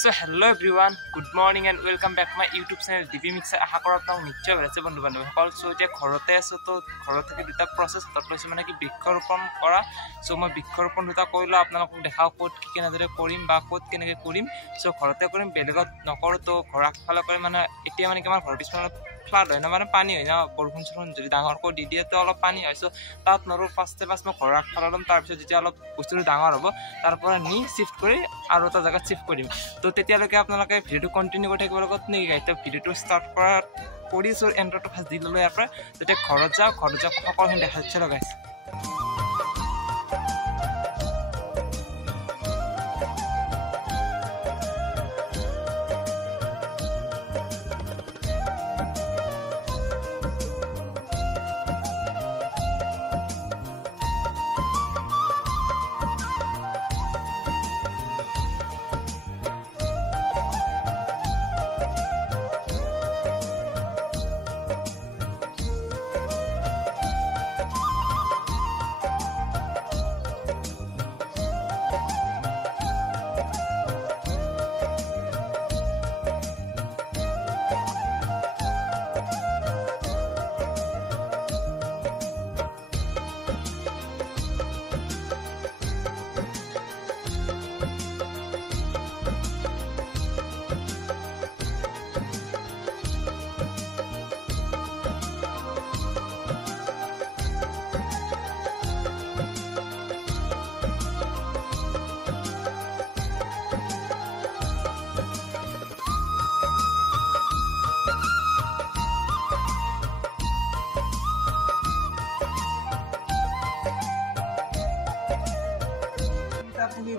So hello everyone, good morning and welcome back to my YouTube channel DP Mixer. আশা কৰো আপোনালোক নিশ্চয় ভাল আছে বন্ধু বান্ধৱীসকল। সো এতিয়া ঘৰতে আছো, তো ঘৰত থাকি দুটা প্ৰচেছ হাতত লৈছো, মানে কি বৃক্ষৰোপণ কৰা। সো মই বৃক্ষৰোপণ দুটা কৰিলো, আপোনালোকক দেখাও ক'ত কি কেনেদৰে কৰিম বা ক'ত কেনেকৈ কৰিম। সো ঘৰতে কৰিম, বেলেগত নকৰো। তো ঘৰ আগফালে কৰিম, মানে এতিয়া মানে কি আমাৰ ঘৰৰ পিছফালে ফ্লাড হয় না, মানে পানী হয় না, বৰষুণ চৰষুণ যদি ডাঙৰকৈ দি দিয়ে তো অলপ পানী হয়। সো তাত নৰো ফাৰ্ষ্ট মই ঘৰৰ আগফালে ল'ম, তাৰপিছত যেতিয়া অলপ বস্তুটো ডাঙৰ হ'ব তাৰ পৰা নি শিফ্ট কৰি আৰু এটা জেগাত শিফ্ট কৰিম। তো তেতিয়ালৈকে আপোনালোকে ভিডিঅ'টো কণ্টিনিউ কৰি থাকিব লগত নেকি গাইজ। তো ভিডিঅ'টো ষ্টাৰ্ট কৰিছোঁ, এণ্টাৰটো ফাৰ্ষ্ট দি ল'লোঁ ইয়াৰ পৰা। তেতিয়া ঘৰত যাওঁ সকলোখিনি দেখা যাচ্ছে লগাইছ।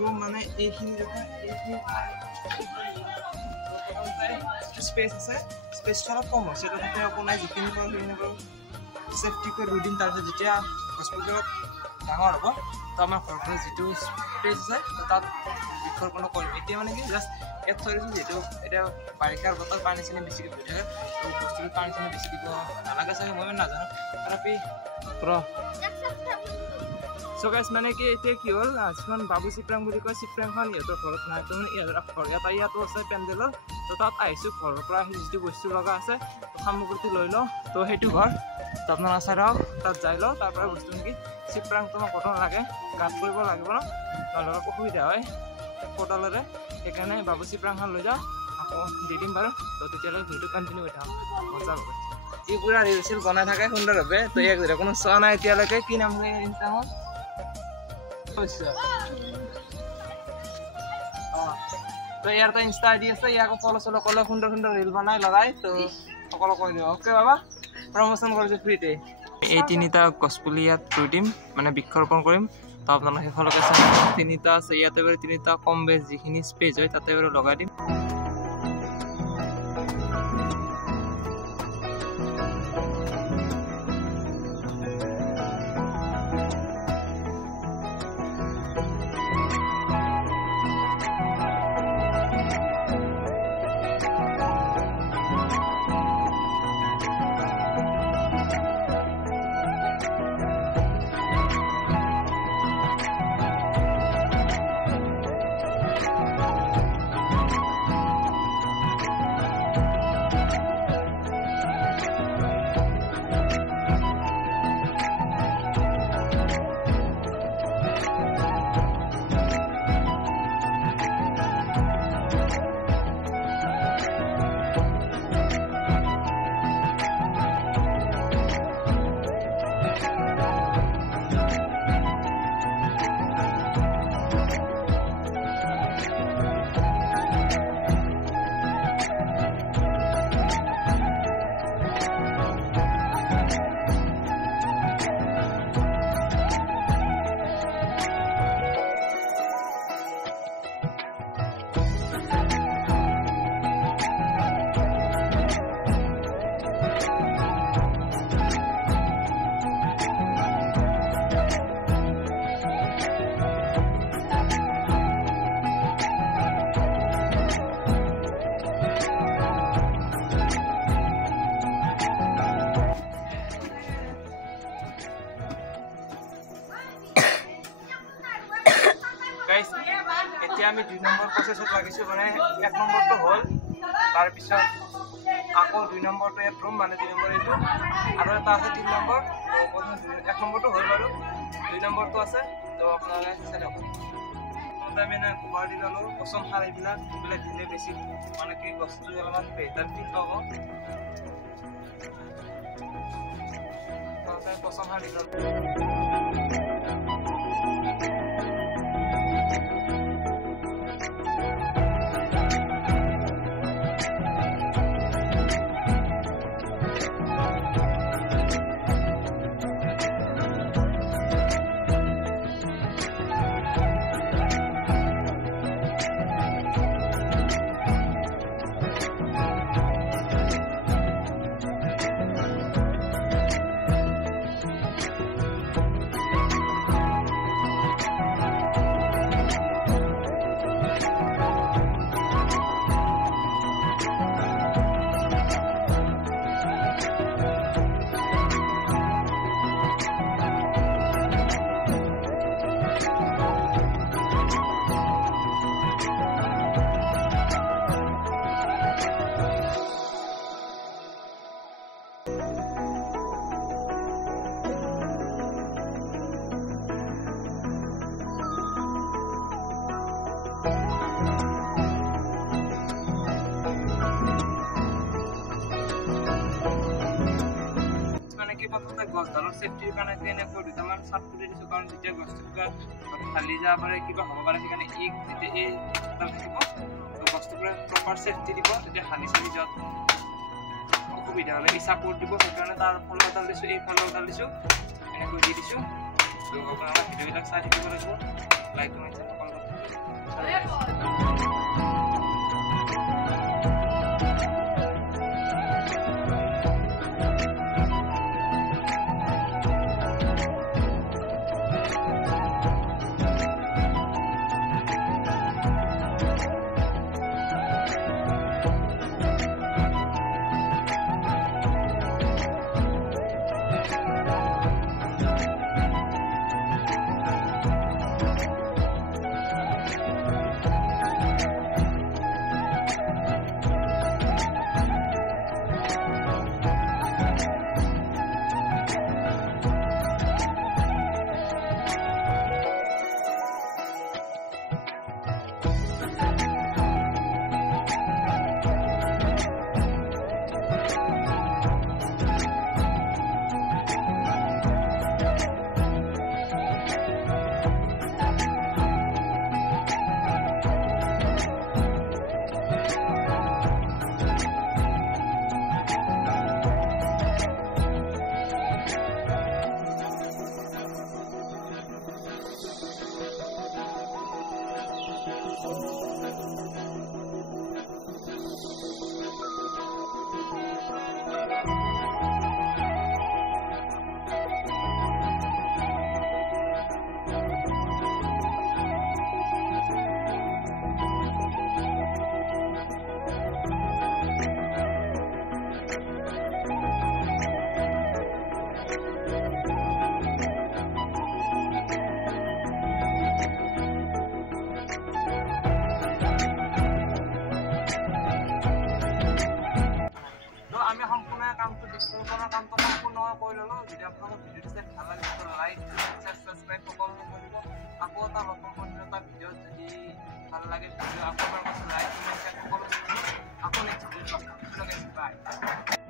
room মানে এইখিনি দেখুন, এইখিনি স্পেস আছে, স্পেস অলপ কম হৈছে। তো তাতে আপোনাৰ যিখিনি কৰোঁ সেইখিনি কৰোঁ চেফটি কৰি দুদিন, তাৰপিছত যেতিয়া হস্পিটেলত ডাঙৰ হ'ব তো আমাৰ ঘৰখনৰ যিটো স্পেচ আছে তাত বৃক্ষৰোপণ কৰিম। এতিয়া মানে কি জাষ্ট ইয়াত থৈ দিছোঁ, যিহেতু এতিয়া বাৰিষাৰ বতৰ পানী চানী বেছিকৈ হৈ থাকে, তো বস্তুটো পানী চানী বেছি দিব নালাগে চাগে, মই নাজানো। তথাপি সো গাইজ মানে কি এতিয়া কি হ'ল, কিছুমান বাবু চিপ্ৰাং বুলি কয়, চিপ্ৰাংখন ইহঁতৰ ঘৰত নাই। তো মানে ইহঁতৰ ঘৰ ইয়াতো আছে পেণ্ডেলৰ। তো তাত আহিছোঁ, ঘৰৰ পৰা সেই যিটো বস্তু লগা আছে সামগ্ৰীটো লৈ লওঁ। তো সেইটো ঘৰ তো আপোনালোকে চাই থাকক, তাত যাই লওঁ। তাৰ পৰা বস্তু নেকি চিপ্ৰাংটো মই ক'ব নালাগে, গাঁত কৰিব লাগিব ন, নহ'লে অসুবিধা হয় কোদালেৰে। সেইকাৰণে বাবু চিপ্ৰাংখন লৈ যাওঁ, আকৌ দি দিম বাৰু। তো তেতিয়ালৈ ভিডিঅ'টো কণ্টিনিউ কৰি থাকক, মজা হ'ব। ই পুৰা ৰিল চিল বনাই থাকে সুন্দৰভাৱে। তো ইয়াক যদি কোনো চোৱা নাই এতিয়ালৈকে, কি নাম হয় ইনষ্টাগ্ৰামত তো ইয়াৰ এটা ইনষ্টা আইডি আছে, ইয়াকো ফলো চলো কৰিলে সুন্দৰ সুন্দৰ ৰিল বনাই লগাই। তো সকলো কৰি দিব। অ'কে বাবা, প্ৰমোশ্যন কৰিছোঁ ফ্ৰীতে। এই তিনিটা গছপুলি ইয়াত ৰুই দিম, মানে বৃক্ষৰোপণ কৰিম। তো আপোনালোকে সেইফালকে চাই, তিনিটা আছে ইয়াতে বাৰু, তিনিটা কম বেছ যিখিনি স্পেচ হয় তাতে বাৰু লগাই দিম। এতিয়া আমি 2 নম্বৰ প্ৰচেছত লাগিছো মানে 1 নম্বৰটো হ'ল তাৰ পিছত আকৌ 2 নম্বৰটো ইয়াত ৰুম মানে 2 নম্বৰ এইটো আৰু এটা আছে 3 নম্বৰ তো প্ৰথম 1 নম্বৰটো হ'ল বাৰু 2 নম্বৰটো আছে তো আপোনালোকে চাই লওক আমি না ঘৰ দি ললো পচন সাৰ এইবিলাক দিলে বেছি মানে কি বস্তু অলপমান বেটাৰ ফিট হ'ব তাতে পচন সাৰ দি ললো গছডালৰ সেফটিৰ কাৰণে কেনেকৈ দুটামান চাট কৰি দিছো কাৰণ যেতিয়া গছটোকা খালি যাব পাৰে কিবা হ'ব পাৰে সেইকাৰণে যেতিয়া এই চাটডাল থাকিব তো গছটোৰ প্ৰপাৰ সেফটি দিব তেতিয়া হালি চালি যত অসুবিধা হ'লে এই সাপোৰ্ট দিব সেইকাৰণে তাৰ ফলত এডাল দিছো এই ফলত এডাল দিছো এনেকৈ দি দিছো তো আপোনালোকে ভিডিঅ'বিলাক চাই থাকিব লাগিব লাইক কমেণ্ট সকলো আকৌ এটা নতুন এটা ভিডিঅ' যদি ভাল লাগে ভিডিঅ' আকৌ লাইক কমেণ্ট আকৌ নেক্সট ভিডিঅ'ত লগ পাম।